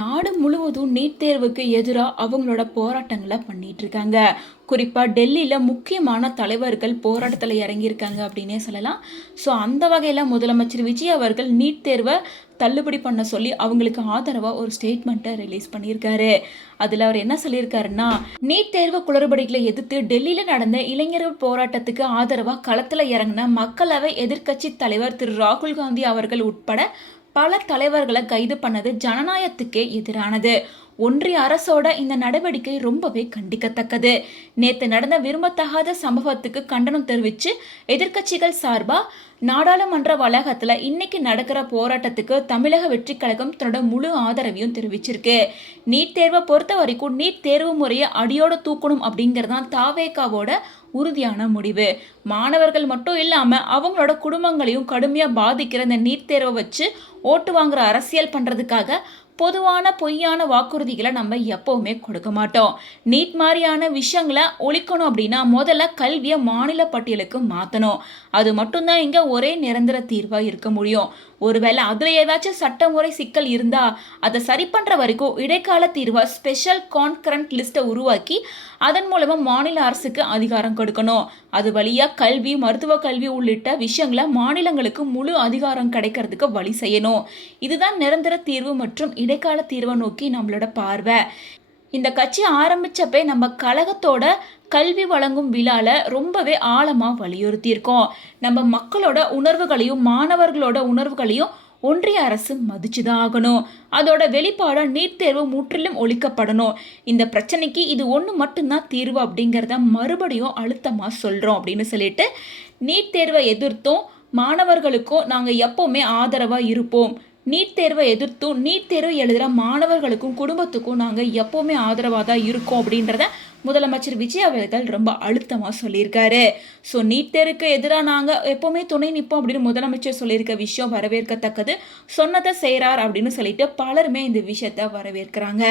நாடு முழுவதும் நீட் தேர்வுக்கு எதிராக அவங்களோட போராட்டங்களை பண்ணிட்டு இருக்காங்க. குறிப்பாக டெல்லியில் முக்கியமான தலைவர்கள் போராட்டத்தில் இறங்கியிருக்காங்க அப்படின்னே சொல்லலாம். ஸோ அந்த வகையில் முதலமைச்சர் விஜய் அவர்கள் நீட் தேர்வை தள்ளுபடி பண்ண சொல்லி அவங்களுக்கு ஆதரவாக ஒரு ஸ்டேட்மெண்ட்டை ரிலீஸ் பண்ணியிருக்காரு. அதில் அவர் என்ன சொல்லியிருக்காருன்னா, நீட் தேர்வு குளறுபடிகளை எதிர்த்து டெல்லியில் நடந்த இளைஞர்கள் போராட்டத்துக்கு ஆதரவாக களத்தில் இறங்கின மக்களவை எதிர்க்கட்சி தலைவர் திரு ராகுல் காந்தி அவர்கள் உட்பட பல தலைவர்களை கைது பண்ணது ஜனநாயகத்துக்கே எதிரானது. ஒன்றிய அரசோட இந்த நடவடிக்கை ரொம்பவே கண்டிக்கத்தக்கது. நேற்று நடந்த விரும்பத்தகாத சம்பவத்துக்கு கண்டனம் தெரிவித்து எதிர்க்கட்சிகள் சார்பா நாடாளுமன்ற வளாகத்துல இன்னைக்கு நடக்கிற போராட்டத்துக்கு தமிழக வெற்றி கழகம் தன்னோட முழு ஆதரவையும் தெரிவிச்சிருக்கு. நீட் தேர்வை பொறுத்த வரைக்கும் நீட் தேர்வு முறையை அடியோட தூக்கணும் அப்படிங்கறதான் தாவேகாவோட உறுதியான முடிவு. மாணவர்கள் மட்டும் இல்லாம அவங்களோட குடும்பங்களையும் கடுமையா பாதிக்கிற இந்த நீட் தேர்வை வச்சு ஓட்டு வாங்குற அரசியல் பண்றதுக்காக பொதுவான பொய்யான வாக்குறுதிகளை நம்ம எப்பவுமே கொடுக்க மாட்டோம். நீட் மாதிரியான விஷயங்களை ஒழிக்கணும் அப்படின்னா முதல்ல கல்வியை மாநில பட்டியலுக்கு மாற்றணும். அது மட்டும்தான் இங்கே ஒரே நிரந்தர தீர்வாக இருக்க முடியும். ஒருவேளை அதில் ஏதாச்சும் சட்டமுறை சிக்கல் இருந்தால் அதை சரி பண்ணுற வரைக்கும் இடைக்கால தீர்வாக ஸ்பெஷல் கான்கரண்ட் லிஸ்ட்டை உருவாக்கி அதன் மூலமாக மாநில அரசுக்கு அதிகாரம் கொடுக்கணும். அது வழியாக கல்வி, மருத்துவ கல்வி உள்ளிட்ட விஷயங்களை மாநிலங்களுக்கு முழு அதிகாரம் கிடைக்கிறதுக்கு வழி செய்யணும். இதுதான் நிரந்தர தீர்வு மற்றும் இடைக்கால தீர்வை நோக்கி நம்மளோட பார்வை. இந்த கட்சி ஆரம்பிச்சப்பே நம்ம கழகத்தோட கல்வி வழங்கும் விழால ரொம்பவே ஆழமா வலியுறுத்தியிருக்கோம். நம்ம மக்களோட உணர்வுகளையும் மாணவர்களோட உணர்வுகளையும் ஒன்றிய அரசு மதிச்சுதான் ஆகணும். அதோட வெளிப்பாட நீட் தேர்வு முற்றிலும் ஒழிக்கப்படணும். இந்த பிரச்சனைக்கு இது ஒன்று மட்டும்தான் தீர்வு அப்படிங்கிறத மறுபடியும் அழுத்தமா சொல்றோம் அப்படின்னு சொல்லிட்டு நீட் தேர்வை எதிர்த்தும் மாணவர்களுக்கும் நாங்கள் எப்பவுமே ஆதரவா இருப்போம். நீட் தேர்வை எதிர்த்தும் நீட் தேர்வு எழுதுகிற மாணவர்களுக்கும் குடும்பத்துக்கும் நாங்கள் எப்போவுமே ஆதரவாக தான் இருக்கோம் அப்படின்றத முதலமைச்சர் விஜய் அவர்கள் ரொம்ப அழுத்தமாக சொல்லியிருக்காரு. ஸோ நீட் தேர்வுக்கு எதிராக நாங்கள் எப்போவுமே துணை நிற்போம் அப்படின்னு முதலமைச்சர் சொல்லியிருக்க விஷயம் வரவேற்கத்தக்கது. சொன்னதை செய்கிறார் அப்படின்னு சொல்லிட்டு பலருமே இந்த விஷயத்தை வரவேற்கிறாங்க.